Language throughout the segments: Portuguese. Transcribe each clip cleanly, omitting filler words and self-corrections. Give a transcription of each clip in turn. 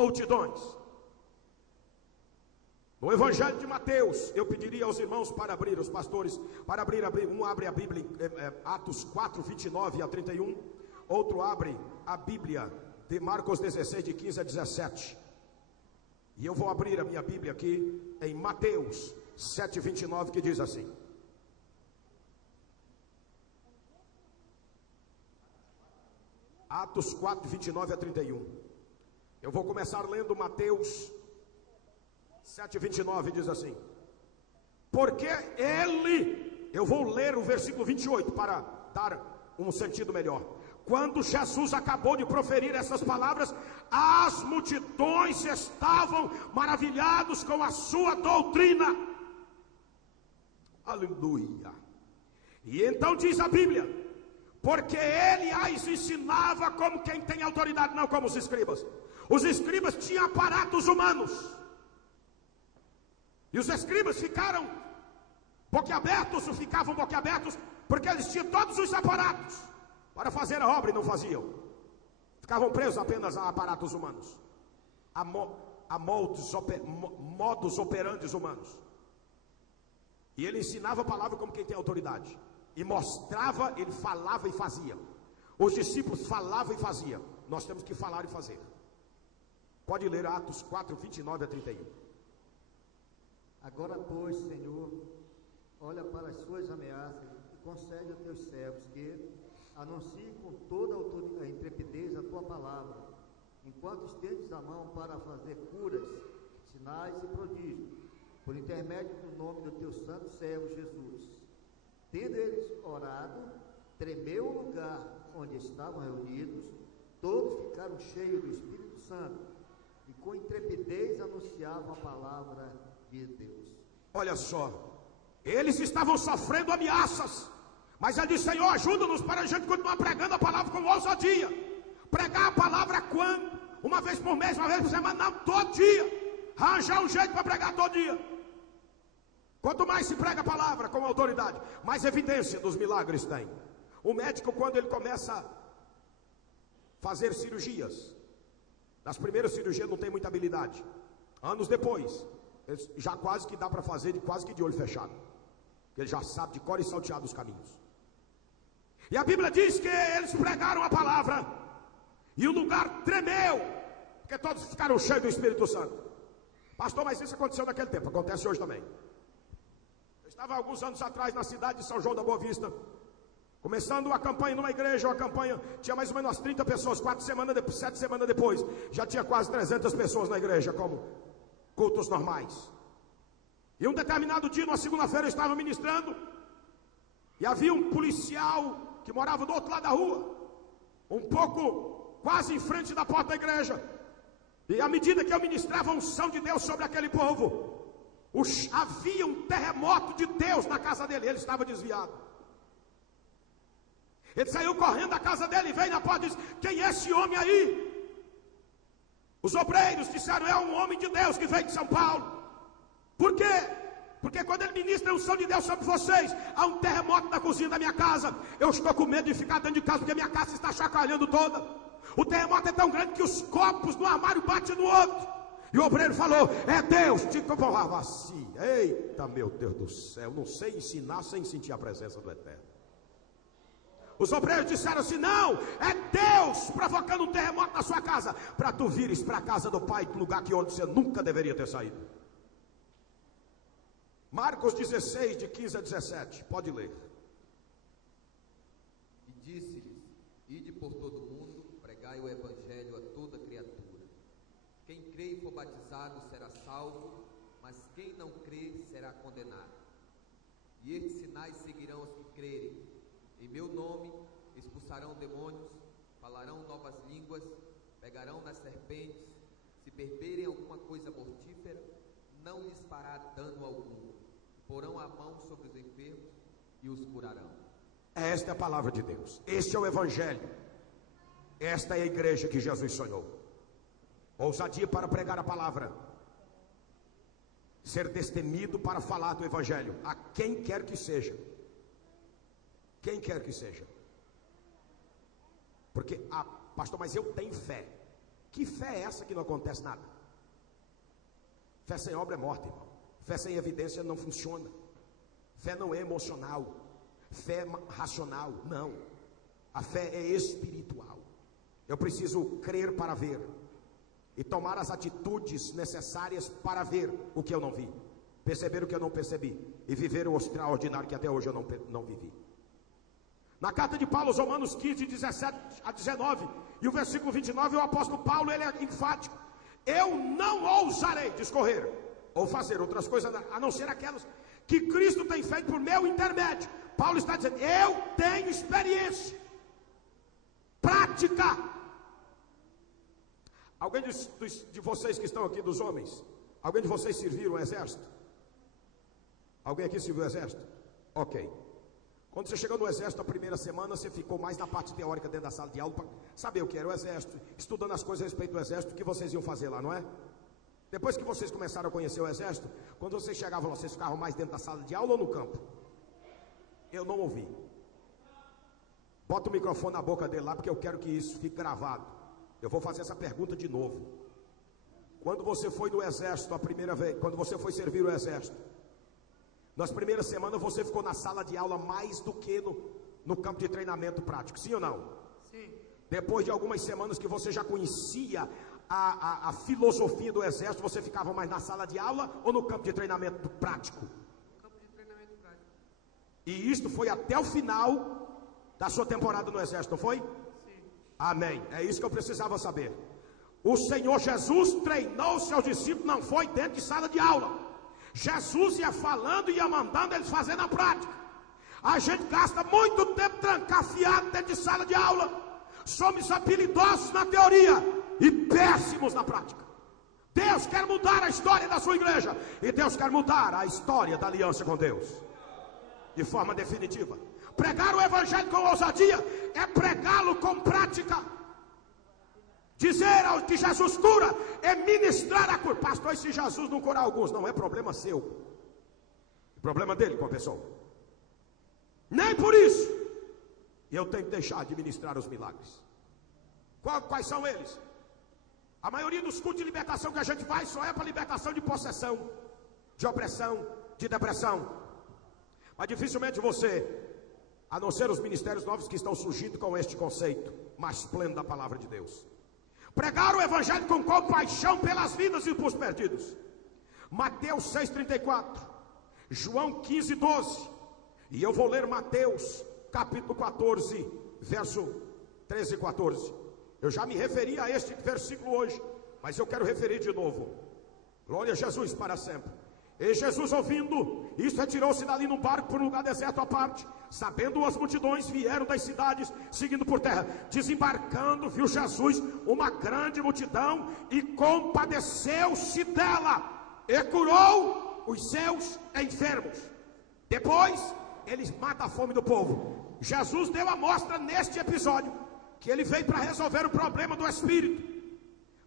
multidões. No Evangelho de Mateus, eu pediria aos irmãos para abrir, os pastores, para abrir, um abre a Bíblia, Atos 4, 29 a 31, outro abre a Bíblia de Marcos 16, de 15 a 17, e eu vou abrir a minha Bíblia aqui, em Mateus 7, 29, que diz assim: Atos 4, 29 a 31, eu vou começar lendo Mateus 7:29, diz assim: porque ele, eu vou ler o versículo 28 para dar um sentido melhor. Quando Jesus acabou de proferir essas palavras, as multidões estavam maravilhados com a sua doutrina. Aleluia. E então diz a Bíblia: porque ele as ensinava como quem tem autoridade, não como os escribas. Os escribas tinham aparatos humanos, e os escribas ficaram boquiabertos, porque eles tinham todos os aparatos para fazer a obra e não faziam. Ficavam presos apenas a aparatos humanos, a modus operandi humanos. E ele ensinava a palavra como quem tem autoridade, e mostrava, ele falava e fazia. Os discípulos falavam e faziam. Nós temos que falar e fazer. Pode ler Atos 4, 29 a 31. Agora, pois, Senhor, olha para as suas ameaças e concede aos teus servos que anunciem com toda a intrepidez a tua palavra, enquanto estendes a mão para fazer curas, sinais e prodígios, por intermédio do nome do teu santo servo Jesus. Tendo eles orado, tremeu o lugar onde estavam reunidos, todos ficaram cheios do Espírito Santo e com intrepidez anunciavam a palavra de Deus. Olha só, eles estavam sofrendo ameaças, mas ele disse: Senhor, ajuda-nos para a gente continuar pregando a palavra com ousadia. Pregar a palavra quando? Uma vez por mês, uma vez por semana? Não, todo dia. Arranjar um jeito para pregar todo dia. Quanto mais se prega a palavra com autoridade, mais evidência dos milagres tem. O médico, quando ele começa a fazer cirurgias, nas primeiras cirurgias não tem muita habilidade. Anos depois, já quase que dá para fazer quase que de olho fechado, porque ele já sabe de cor e salteado os caminhos. E a Bíblia diz que eles pregaram a palavra e o lugar tremeu, porque todos ficaram cheios do Espírito Santo. Pastor, mas isso aconteceu naquele tempo, acontece hoje também. Eu estava alguns anos atrás na cidade de São João da Boa Vista, começando a campanha numa igreja. A campanha tinha mais ou menos umas 30 pessoas. 7 semanas depois já tinha quase 300 pessoas na igreja, como cultos normais. E um determinado dia, numa segunda-feira, eu estava ministrando, e havia um policial que morava do outro lado da rua, um pouco quase em frente da porta da igreja. E à medida que eu ministrava a unção de Deus sobre aquele povo, havia um terremoto de Deus na casa dele. Ele estava desviado. Ele saiu correndo da casa dele e veio na porta e disse: quem é esse homem aí? Os obreiros disseram: é um homem de Deus que veio de São Paulo. Por quê? Porque quando ele ministra a unção de Deus sobre vocês, há um terremoto na cozinha da minha casa. Eu estou com medo de ficar dentro de casa, porque a minha casa está chacoalhando toda. O terremoto é tão grande que os copos no armário batem no outro. E o obreiro falou: é Deus. Tipo, assim. Eita, meu Deus do céu, não sei ensinar sem sentir a presença do Eterno. Os obreiros disseram assim: não, é Deus provocando um terremoto na sua casa, para tu vires para a casa do Pai, lugar que onde você nunca deveria ter saído. Marcos 16, de 15 a 17, pode ler. E disse-lhes: ide por todo o mundo, pregai o evangelho a toda criatura. Quem crê e for batizado será salvo, mas quem não crê será condenado. E estes sinais seguirão os que crerem. Em meu nome expulsarão demônios, falarão novas línguas, pegarão nas serpentes, se beberem alguma coisa mortífera, não lhes fará dano algum. Porão a mão sobre os enfermos e os curarão. Esta é a palavra de Deus. Este é o evangelho. Esta é a igreja que Jesus sonhou. Ousadia para pregar a palavra, ser destemido para falar do evangelho a quem quer que seja. Quem quer que seja. Porque, pastor, mas eu tenho fé. Que fé é essa que não acontece nada? Fé sem obra é morta, irmão. Fé sem evidência não funciona. Fé não é emocional. Fé é racional, não. A fé é espiritual. Eu preciso crer para ver e tomar as atitudes necessárias para ver o que eu não vi, perceber o que eu não percebi e viver o extraordinário que até hoje eu não vivi. Na carta de Paulo aos Romanos 15, 17 a 19 e o versículo 29, o apóstolo Paulo, ele é enfático: eu não ousarei discorrer ou fazer outras coisas a não ser aquelas que Cristo tem feito por meu intermédio. Paulo está dizendo: eu tenho experiência prática. Alguém de vocês que estão aqui, dos homens, alguém de vocês serviram o exército? Alguém aqui serviu o exército? Ok. Quando você chegou no exército a primeira semana, você ficou mais na parte teórica dentro da sala de aula, para saber o que era o exército, estudando as coisas a respeito do exército, o que vocês iam fazer lá, não é? Depois que vocês começaram a conhecer o exército, quando vocês chegavam lá, vocês ficavam mais dentro da sala de aula ou no campo? Eu não ouvi. Bota o microfone na boca dele lá, porque eu quero que isso fique gravado. Eu vou fazer essa pergunta de novo. Quando você foi no exército a primeira vez, quando você foi servir o exército, nas primeiras semanas você ficou na sala de aula mais do que no campo de treinamento prático, sim ou não? Sim. Depois de algumas semanas que você já conhecia a filosofia do exército, você ficava mais na sala de aula ou no campo de treinamento prático? No campo de treinamento prático. E isto foi até o final da sua temporada no exército, não foi? Sim. Amém. É isso que eu precisava saber. O Senhor Jesus treinou os seus discípulos, não foi dentro de sala de aula. Jesus ia falando e ia mandando eles fazer na prática. A gente gasta muito tempo trancafiado dentro de sala de aula. Somos habilidosos na teoria e péssimos na prática. Deus quer mudar a história da sua igreja, e Deus quer mudar a história da aliança com Deus de forma definitiva. Pregar o evangelho com ousadia é pregá-lo com prática. Dizer ao que Jesus cura é ministrar a cura. Pastor, e se Jesus não curar alguns? Não é problema seu, é problema dele com a pessoa. Nem por isso eu tenho que deixar de ministrar os milagres. Quais são eles? A maioria dos cultos de libertação que a gente vai só é para libertação de possessão, de opressão, de depressão. Mas dificilmente você, a não ser os ministérios novos que estão surgindo com este conceito mais pleno da palavra de Deus. Pregar o evangelho com compaixão pelas vidas e pelos perdidos. Mateus 6,34, João 15,12. E eu vou ler Mateus capítulo 14, verso 13 e 14. Eu já me referi a este versículo hoje, mas eu quero referir de novo. Glória a Jesus para sempre. E Jesus, ouvindo isso, retirou-se dali num barco por um lugar deserto à parte. Sabendo as multidões, vieram das cidades, seguindo por terra. Desembarcando, viu Jesus uma grande multidão e compadeceu-se dela e curou os seus enfermos. Depois, eles matam a fome do povo. Jesus deu a mostra neste episódio que ele veio para resolver o problema do espírito,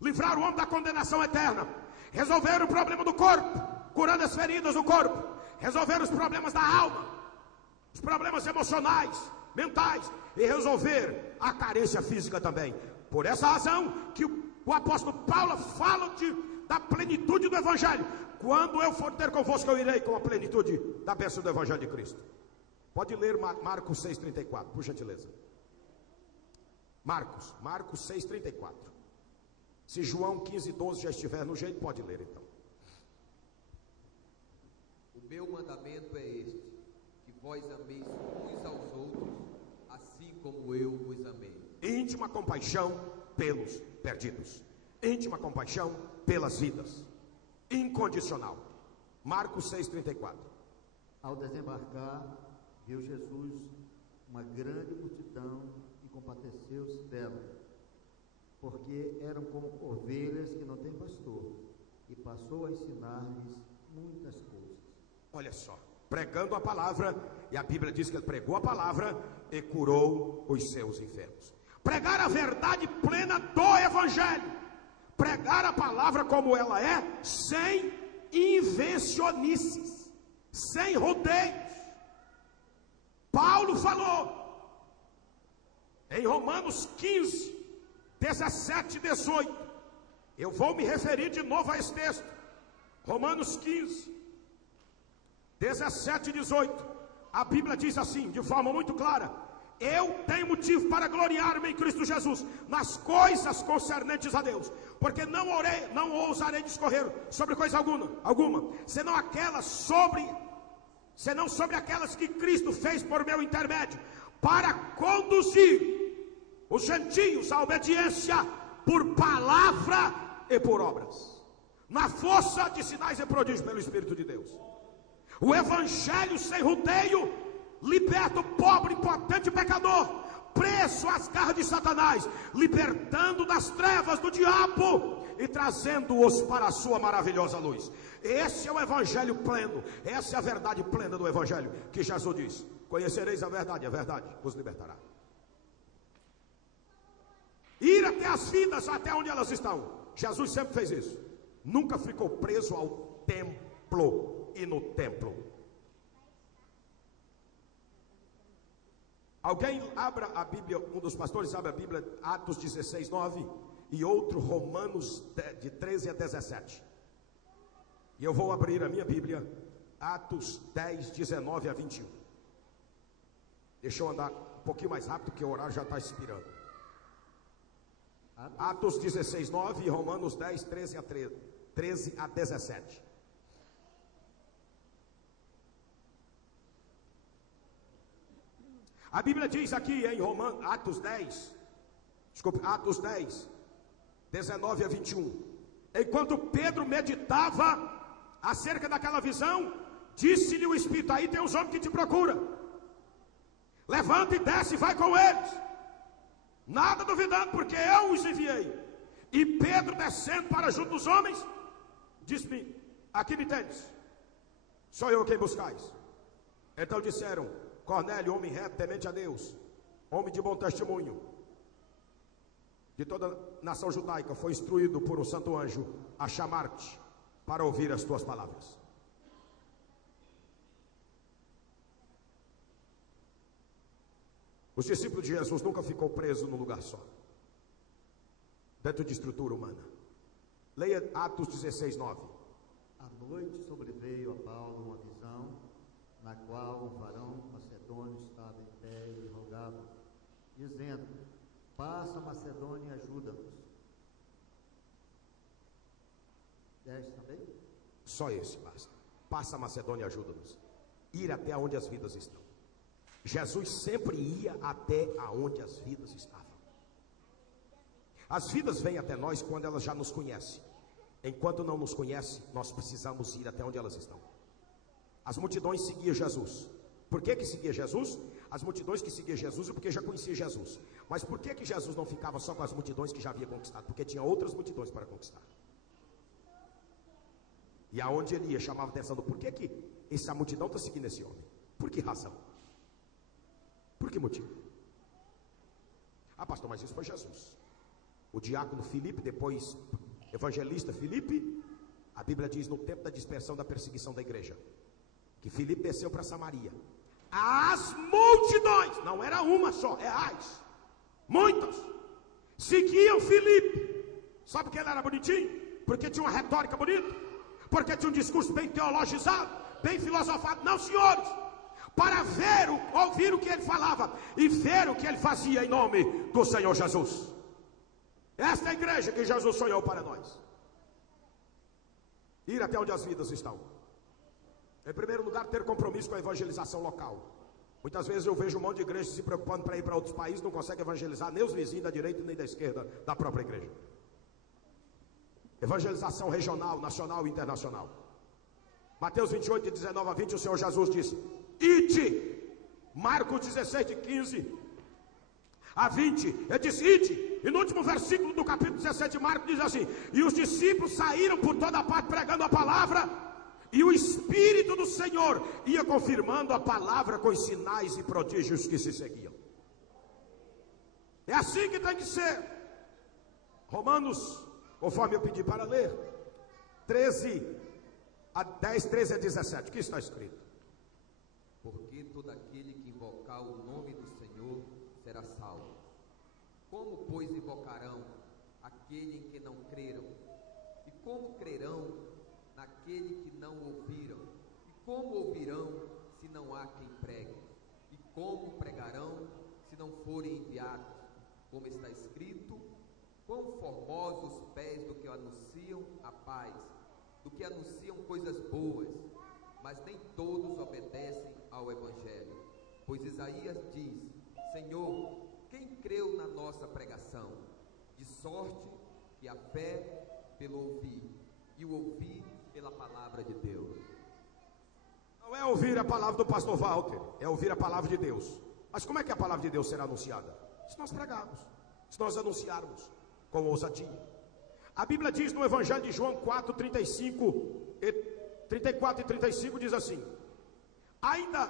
livrar o homem da condenação eterna, resolver o problema do corpo, curando as feridas do corpo, resolver os problemas da alma, os problemas emocionais, mentais, e resolver a carência física também. Por essa razão que o apóstolo Paulo fala da plenitude do evangelho. Quando eu for ter convosco, eu irei com a plenitude da bênção do evangelho de Cristo. Pode ler Marcos 6,34, por gentileza. Marcos 6,34. Se João 15,12 já estiver no jeito, pode ler então. O meu mandamento é este: que vós ameis uns aos outros, assim como eu vos amei. Íntima compaixão pelos perdidos, íntima compaixão pelas vidas, incondicional. Marcos 6,34. Ao desembarcar, viu Jesus uma grande multidão e compadeceu-se dela, porque eram como ovelhas que não têm pastor, e passou a ensinar-lhes muitas coisas. Olha só, pregando a palavra, e a Bíblia diz que ele pregou a palavra e curou os seus enfermos. Pregar a verdade plena do evangelho, pregar a palavra como ela é, sem invencionices, sem rodeios. Paulo falou em Romanos 15, 17 e 18: Eu vou me referir de novo a esse texto. Romanos 15, 17 e 18. A Bíblia diz assim, de forma muito clara: eu tenho motivo para gloriar-me em Cristo Jesus, nas coisas concernentes a Deus, porque não ousarei discorrer sobre coisa alguma, senão sobre aquelas que Cristo fez por meu intermédio, para conduzir os gentios à obediência por palavra e por obras, na força de sinais e prodígios pelo Espírito de Deus. O evangelho sem rodeio liberta o pobre, impotente pecador, preso às garras de Satanás, libertando das trevas do diabo e trazendo-os para a sua maravilhosa luz. Esse é o evangelho pleno, essa é a verdade plena do evangelho, que Jesus diz: conhecereis a verdade vos libertará. Ir até as vidas, até onde elas estão. Jesus sempre fez isso, nunca ficou preso ao templo e no templo. Alguém abra a Bíblia, um dos pastores abre a Bíblia, Atos 16, 9, e outro Romanos de 13 a 17. E eu vou abrir a minha Bíblia, Atos 10, 19 a 21. Deixa eu andar um pouquinho mais rápido, que o horário já está expirando. Atos 16, 9 e Romanos 10, 13 a 17. A Bíblia diz aqui em Atos 10, 19 a 21. Enquanto Pedro meditava acerca daquela visão, disse-lhe o Espírito: aí tem uns homens que te procuram, levanta e desce e vai com eles, nada duvidando, porque eu os enviei. E Pedro, descendo para junto dos homens, disse-me: aqui me tendes, sou eu quem buscais. Então disseram: Cornélio, homem reto, temente a Deus, homem de bom testemunho, de toda a nação judaica, foi instruído por um santo anjo a chamar-te para ouvir as tuas palavras. Os discípulos de Jesus nunca ficou preso num lugar só, dentro de estrutura humana. Leia Atos 16, 9. À noite sobreveio a Paulo uma visão, na qual um varão macedônio estava em pé e rogava, dizendo: passa a Macedônia e ajuda-nos. 10 também? Só esse basta. Passa a Macedônia e ajuda-nos. Ir até onde as vidas estão. Jesus sempre ia até aonde as vidas estavam. As vidas vêm até nós quando elas já nos conhecem. Enquanto não nos conhecem, nós precisamos ir até onde elas estão. As multidões seguiam Jesus. Por que seguia Jesus? As multidões que seguiam Jesus é porque já conheciam Jesus. Mas por que Jesus não ficava só com as multidões que já havia conquistado? Porque tinha outras multidões para conquistar. E aonde ele ia, chamava a atenção do porquê que essa multidão está seguindo esse homem. Por que razão? Por que motivo? Ah, pastor, mas isso foi Jesus. O diácono Filipe, depois evangelista Filipe, a Bíblia diz no tempo da dispersão da perseguição da igreja, que Filipe desceu para Samaria. As multidões, não era uma só, muitas, seguiam Filipe. Sabe por que ele era bonitinho? Porque tinha uma retórica bonita, porque tinha um discurso bem teologizado, bem filosofado. Não, senhores, para ouvir o que ele falava e ver o que ele fazia em nome do Senhor Jesus. Esta é a igreja que Jesus sonhou para nós. Ir até onde as vidas estão. Em primeiro lugar, ter compromisso com a evangelização local. Muitas vezes eu vejo um monte de igreja se preocupando para ir para outros países, não consegue evangelizar nem os vizinhos da direita nem da esquerda da própria igreja. Evangelização regional, nacional e internacional. Mateus 28, de 19 a 20, o Senhor Jesus disse: ide. Marcos 16, de 15 a 20, ele disse: ide. E no último versículo do capítulo 17 de Marcos diz assim: e os discípulos saíram por toda parte pregando a palavra, e o Espírito do Senhor ia confirmando a palavra com os sinais e prodígios que se seguiam. É assim que tem que ser. Romanos, conforme eu pedi para ler, 13 a 10, 13 a 17, o que está escrito? Porque todo aquele que invocar o nome do Senhor será salvo. Como, pois, invocarão aquele em que não creram? como crerão naquele que não ouviram? E como ouvirão se não há quem pregue? E como pregarão se não forem enviados? Como está escrito: quão formosos os pés do que anunciam a paz, do que anunciam coisas boas, mas nem todos obedecem ao Evangelho. Pois Isaías diz: Senhor, quem creu na nossa pregação? De sorte que a fé pelo ouvir, e o ouvir pela palavra de Deus. Não é ouvir a palavra do pastor Walter, é ouvir a palavra de Deus. Mas como é que a palavra de Deus será anunciada? Se nós pregarmos, se nós anunciarmos com ousadia. A Bíblia diz no Evangelho de João 4, 34 e 35, diz assim: ainda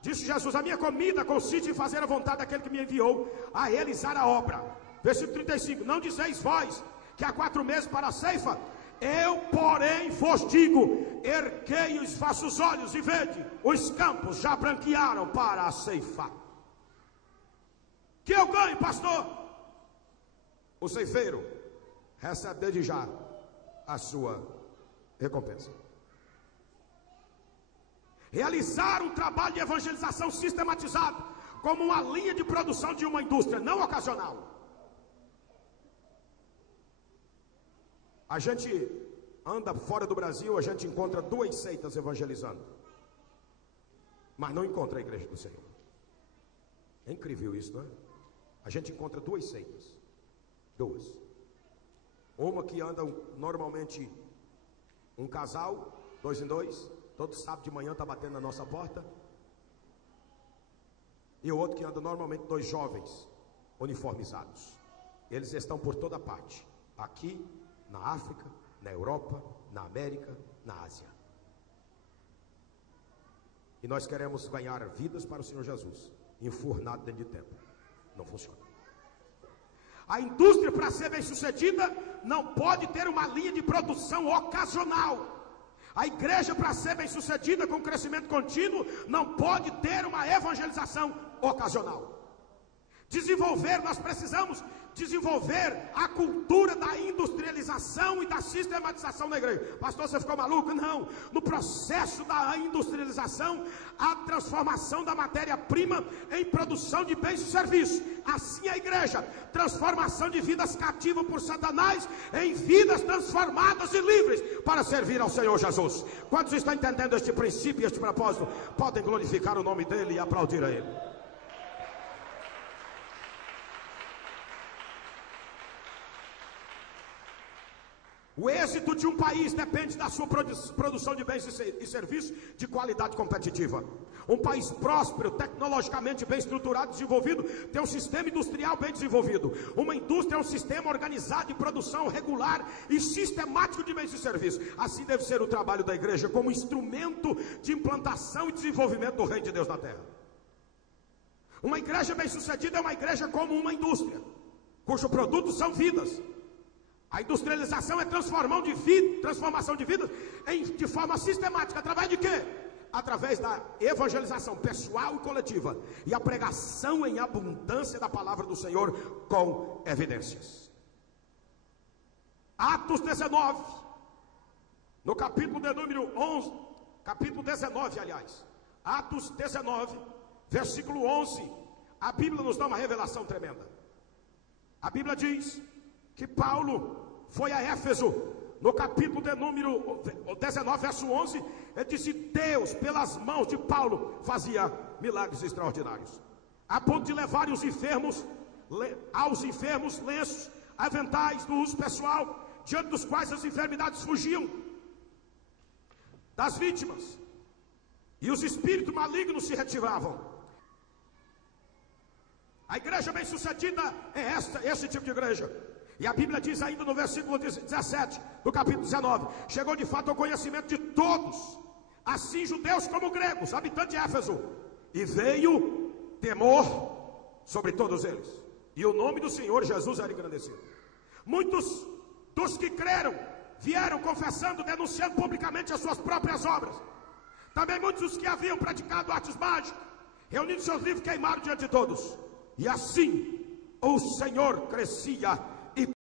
disse Jesus: a minha comida consiste em fazer a vontade daquele que me enviou a realizar a obra. Versículo 35: não dizeis vós que há 4 meses para a ceifa? Eu, porém, vos digo: erguei os vossos olhos e vede, os campos já branquearam para a ceifa. Que eu ganho, pastor? O ceifeiro recebe desde já a sua recompensa. Realizar um trabalho de evangelização sistematizado como uma linha de produção de uma indústria, não ocasional. A gente anda fora do Brasil, a gente encontra 2 seitas evangelizando, mas não encontra a igreja do Senhor. É incrível isso, não é? A gente encontra 2 seitas, 2. Uma que anda normalmente um casal, 2 em 2, todo sábado de manhã está batendo na nossa porta. E o outro que anda normalmente 2 jovens uniformizados. Eles estão por toda parte, aqui, na África, na Europa, na América, na Ásia. E nós queremos ganhar vidas para o Senhor Jesus, enfurnado dentro de templo. Não funciona. A indústria, para ser bem sucedida, não pode ter uma linha de produção ocasional. A igreja, para ser bem sucedida com crescimento contínuo, não pode ter uma evangelização ocasional. Nós precisamos desenvolver a cultura da industrialização e da sistematização da igreja. Pastor, você ficou maluco? Não. No processo da industrialização, a transformação da matéria-prima em produção de bens e serviços. Assim a igreja, transformação de vidas cativas por Satanás em vidas transformadas e livres para servir ao Senhor Jesus. Quantos estão entendendo este princípio e este propósito? Podem glorificar o nome dele e aplaudir a ele. O êxito de um país depende da sua produção de bens e serviços de qualidade competitiva. Um país próspero, tecnologicamente bem estruturado e desenvolvido, tem um sistema industrial bem desenvolvido. Uma indústria é um sistema organizado de produção regular e sistemático de bens e serviços. Assim deve ser o trabalho da igreja, como instrumento de implantação e desenvolvimento do reino de Deus na terra. Uma igreja bem sucedida é uma igreja como uma indústria, cujo produto são vidas. A industrialização é transformação de vidas de forma sistemática. Através de quê? Através da evangelização pessoal e coletiva. E a pregação em abundância da palavra do Senhor com evidências. Atos 19. No capítulo de número 11. Capítulo 19, aliás. Atos 19, versículo 11. A Bíblia nos dá uma revelação tremenda. A Bíblia diz que Paulo foi a Éfeso, no capítulo de número 19, verso 11, ele disse: Deus, pelas mãos de Paulo, fazia milagres extraordinários, a ponto de levar aos enfermos lenços, aventais do uso pessoal, diante dos quais as enfermidades fugiam das vítimas, e os espíritos malignos se retiravam. A igreja bem sucedida é esse tipo de igreja. E a Bíblia diz ainda no versículo 17 do capítulo 19: chegou de fato ao conhecimento de todos, assim judeus como gregos, habitantes de Éfeso, e veio temor sobre todos eles, e o nome do Senhor Jesus era engrandecido. Muitos dos que creram vieram confessando, denunciando publicamente as suas próprias obras. Também muitos dos que haviam praticado artes mágicas, reunindo seus livros, queimaram diante de todos. E assim o Senhor crescia